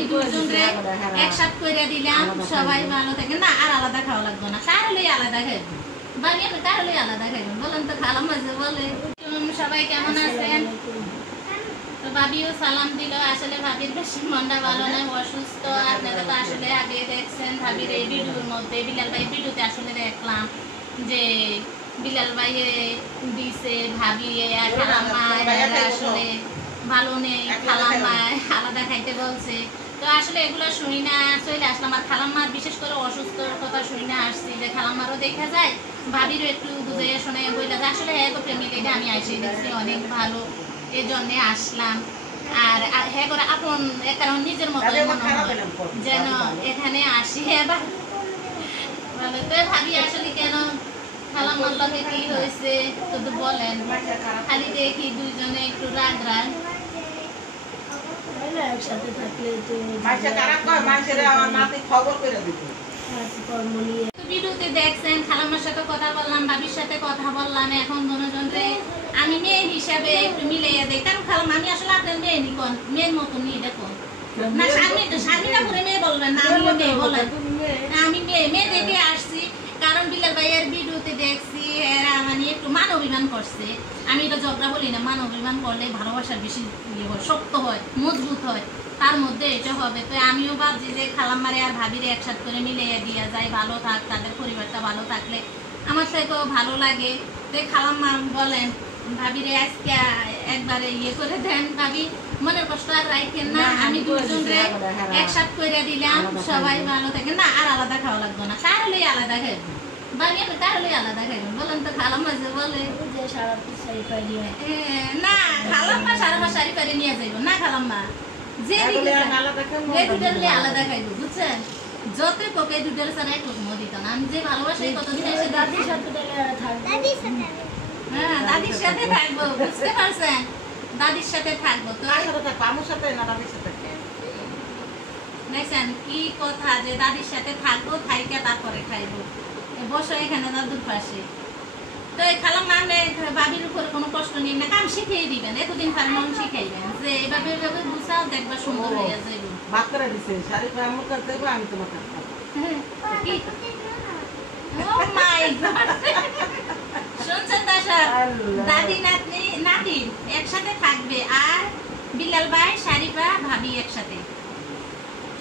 আমি দুজনরে একসাথে করে দিলাম সবাই ভালো থাকে না আর আলাদা খাওয়া লাগবে না কারোই আলাদা খাইবেন বাড়ি আপনি কারোই আলাদা খাইবেন বলেন তো খালাম মাঝে বলে সবাই কেমন আছেন তো ভাবিও সালাম দিল আসলে ভাবির বেশি মনটা ভালো নয় অসুস্থ আপনারা তো আসলে আগে দেখছেন ভাবির এই ভিডিওর মধ্যে বিলাল ভাই ভিডিওতে আসলে দেখলাম যে বিলাল ভাই দিছে ভাবি খালাম্মা আসলে ভালো নেই খালাম্মা আলাদা খাইতে বলছে তো আসলে এগুলো শুনি না চলে আসলাম আর খালাম্মার বিশেষ করে অসুস্থর কথা শুনি না আসছি যে খালাম্মারও দেখা যায় ভাবিরও একটু বুঝে শুনে বইলা যে আসলে হ্যাঁ তো ফ্যামিলিটা আমি আসি দেখছি অনেক ভালো এই জন্যে আসলাম আর হ্যাঁ করে আপন কারণ নিজের মতো মনে হয় যেন এখানে আসি এবার ভালো তো ভাবি আসলে কেন খালাম্মার লগে কি হয়েছে তো বলেন খালি দেখি দুইজনে একটু রাগ রাগ একসাথে থাকলে তো ভিডিওতে দেখছেন খালাম্মার সাথে কথা বললাম ভাবির সাথে কথা বললাম এখন দুজনরে আমি মেয়ে হিসাবে একটু মিলাইয়া দেই কারণ খালাম্মা আমি আসলে আপনার মেয়ে নিকন মেয়ের মতো নিয়ে দেখো না স্বামীরা করে মেয়ে বলবেন না আমি মেয়ে বলেন আমি মেয়ে দেখে আসছি কারণ বিলাল ভাইয়ের ভিডিওতে দেখছি এরা মানে একটু মান অভিমান করছে আমি এটা ঝগড়া বলি না মান অভিমান করলে ভালোবাসার বেশি শক্ত হয় মজবুত হয় তার মধ্যে এটা হবে তো আমিও ভাবছি যে খালাম্মারে আর ভাবিরে একসাথে করে মিলিয়ে দিয়া যায় ভালো থাক তাদের পরিবারটা ভালো থাকলে আমার থেকেও ভালো লাগে তো খালাম্মা বলেন ভাবিরে আজকে একবারে ইয়ে করে দেন ভাবি মনের কষ্ট আর রাখেন না আমি দুজনরে একসাথে করে দিলাম সবাই ভালো থাকে না আর আলাদা খাওয়া লাগবে না কারোই আলাদা খাইবেন বাড়ি আপনি কারোই আলাদা খাইবেন বলেন তো খালাম্মা যে বলে না খালাম্মা সারা শাড়ি পাড়ি নিয়ে যাইব না খালাম্মা যে আলাদা খাইব বুঝছেন যত কোকে দুধের ছাড়া একটু দিত না আমি যে ভালোবাসি কতদিন এসে দাদির সাথে হ্যাঁ দাদির সাথে থাকবো বুঝতে পারছেন দাদির সাথে থাকবো তো আমার সাথে না দাদির সাথে দেখছেন কি কথা যে দাদির সাথে থাকবো থাইকা তারপরে খাইবো বসো এখানে দাদুর পাশে তো খালাম্মা ভাবির উপরে কোনো কষ্ট নেই না কাম শিখিয়ে দিবেন এতদিন কারণ শিখাইবেন যে এইভাবে বুঝাও দেখবা সুন্দর হয়ে যাইব ভাত করে দিছে শাড়ি আমার কাছে দেবো আমি তোমাকে ও মাই গড শুনছেন দর্শক দাদি নাতনি নাতি একসাথে থাকবে আর বিলাল ভাই শারিফা ভাবি একসাথে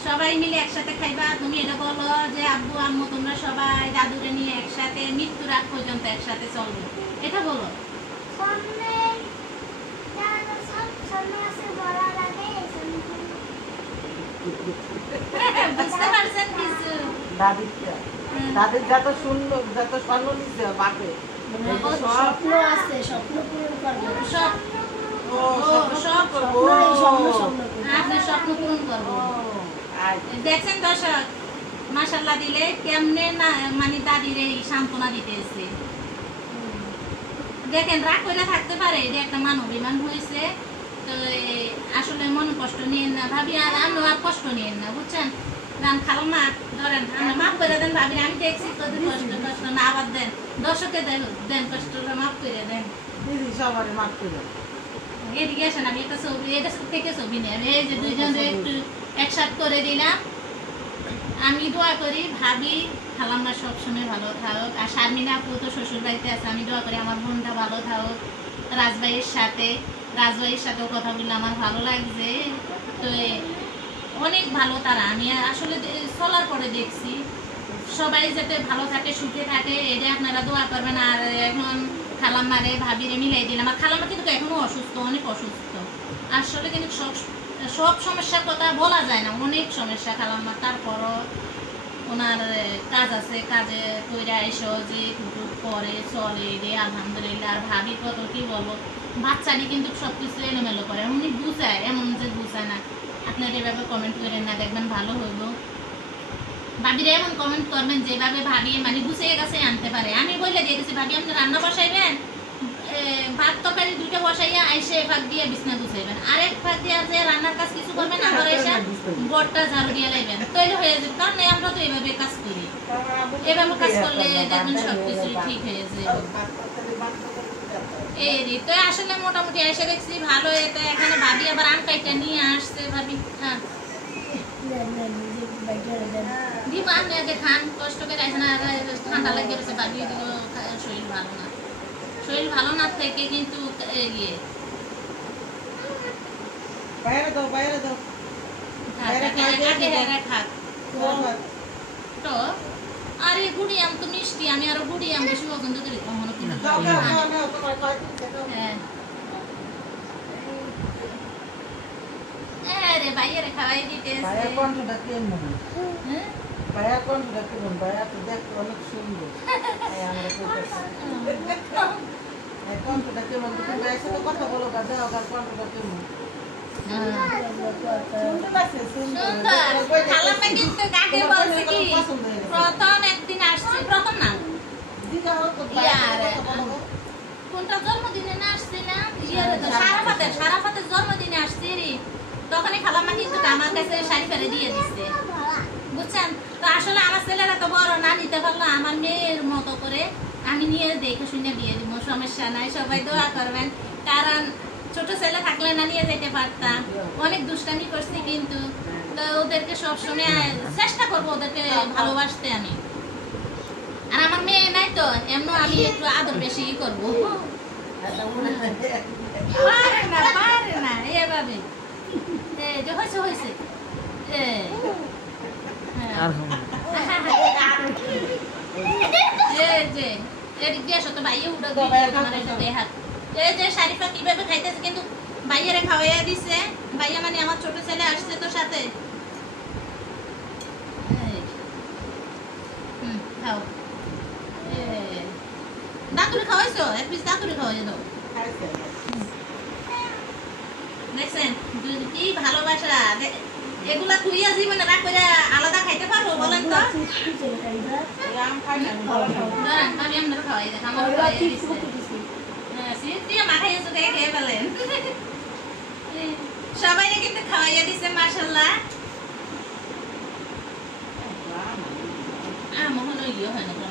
সবাই মিলে একসাথে খাইবা তুমি এটা বলো যে আব্বু আম্মু তোমরা সবাই দাদুরে নিয়ে একসাথে মৃত্যুর আগ পর্যন্ত একসাথে চলবে এটা বলো বুঝতে পারছেন কিছু দাদির যত সুন্দর যত স্বর্ণ নিচ্ছে বাপে স্বপ্ন আছে স্বপ্ন পূরণ করবো আপনার স্বপ্ন পূরণ করবো দেখছেন দর্শক মাশাআল্লাহ দিলে কেমনে না মানে দাদির এই সান্ত্বনা দিতেছে দেখেন রাগ করে থাকতে পারে এটা একটা মান অভিমান হয়েছে তো আসলে মন কষ্ট নিয়েন না ভাবি আর আমি আর কষ্ট নিয়েন না বুঝছেন খালাম্মা ধরেন মাফ করে দেন ভাবি আমি দেখছি কত কষ্ট কষ্ট না আবার দেন দর্শকে দেন কষ্টটা মাফ করে দেন সবারই মাফ করে এদিকে আসেন আমি একটা ছবি এটা থেকে ছবি নেই এই যে দুইজনে একটু একসাথে করে দিলাম আমি দোয়া করি ভাবি খালাম্মা সবসময় ভালো থাকুক আর শারমিনা আপু তো শ্বশুর বাড়িতে আছে আমি দোয়া করি আমার বোনটা ভালো থাকুক রাজভাইয়ের সাথেও কথা বললে আমার ভালো লাগছে তো অনেক ভালো তারা আমি আসলে চলার পরে দেখছি সবাই যাতে ভালো থাকে সুখে থাকে এটা আপনারা দোয়া করবেন আর এখন খালাম্মারে ভাবিরে মিলাই দিলাম আর খালাম্মা কিন্তু এখনো অসুস্থ অনেক অসুস্থ আসলে কিন্তু সব সমস্যার কথা বলা যায় না অনেক সমস্যা খালাম্মা তারপরও ওনার কাজ আছে কাজে কইরা এসো যে করে চলে রে আলহামদুলিল্লাহ আর ভাবি কত কি বলবো বাচ্চাটি কিন্তু সব কিছু এলোমেলো করে উনি বুঝায় এমন যে বুঝায় না আপনার এভাবে কমেন্ট করেন না দেখবেন ভালো হইব ভাবিরা এমন কমেন্ট করবেন যেভাবে ভাবি মানে গুছিয়ে গেছে আনতে পারে আমি বলে দিয়ে গেছি ভাবি আপনি রান্না বসাইবেন ভাত তরকারি দুইটা বসাইয়া আইসে ফাঁক দিয়ে বিছনা গুছাইবেন আরেক ফাঁক দিয়ে যে রান্নার কাজ কিছু করবেন আবার এসে বটটা ঝাড়ু দিয়ে লাইবেন তৈরি হয়ে যাবে কারণ আমরা তো এইভাবে কাজ করি এভাবে কাজ করলে দেখবেন সবকিছু ঠিক হয়ে যাবে এই তো আসলে মোটামুটি এসে দেখছি ভালো এটা এখানে ভাবি আবার আনকাইটা নিয়ে আসছে ভাবি হ্যাঁ নেন নিজে বাইকে দেন দিব আপনি আগে খান কষ্ট করে আসেন আর ঠান্ডা লাগে গেছে বাড়িয়ে দিল শরীর ভালো না শরীর ভালো না থেকে কিন্তু ইয়ে বাইরে দাও খাক তো আরে গুড়ি আম তো মিষ্টি আমি আরো গুড়ি আম বেশি পছন্দ করি কখনো কিনা হ্যাঁ রে ভাইয়ারে খাওয়াই দিতেছে ভাইয়ার কণ্ঠটা কেমন হ্যাঁ ভাইয়ার কণ্ঠটা কেমন ভাইয়া তো দেখতে অনেক সুন্দর আমরা কণ্ঠটা কেমন তুমি ভাইয়ের সাথে কথা বলো বা দেওয়া কণ্ঠটা কেমন সুন্দর খালাম্মা কিন্তু কাকে বলছে কি প্রথম একদিন আসছে প্রথম না কোনটা জন্মদিনে না আসছিলাম সারাফাতের জন্মদিনে আসছি রে তখনই খালাম্মা কিন্তু আমার কাছে শাড়ি ফেলে দিয়ে দিচ্ছে বুঝছেন তো আসলে আমার ছেলেরা তো বড় না নিতে পারলো আমার মেয়ের মতো করে আমি নিয়ে দেখে শুনে বিয়ে দিব সমস্যা নাই সবাই দোয়া করবেন কারণ ছোট ছেলে থাকলে না নিয়ে যেতে পারতাম অনেক দুষ্টামি করছি কিন্তু তো ওদেরকে সবসময় চেষ্টা করবো ওদেরকে ভালোবাসতে আমি আর আমার মেয়ে নাই তো এমন আমি একটু আদর বেশি করবো পারে না এভাবে যে হয়েছে শারিফা কিভাবে খাইতেছে কিন্তু ভাইয়ারে খাওয়াইয়া দিছে ভাইয়া মানে আমার ছোট ছেলে আসছে তো সাথে খাও দাঁতুরি খাওয়াইছো এক পিস দাঁতুরি খাওয়াই দাও দেখছেন কি ভালোবাসা এগুলা খুইয়া জীবনে রাখ করে আলাদা খাইতে পারবো বলেন তো আমি আপনার খাওয়াই দেখ আমার মাখাইছো দেখে খেয়ে ফেলেন সবাই কিন্তু খাওয়াইয়া দিছে মাশাআল্লাহ মোহন ইয়ে হয় না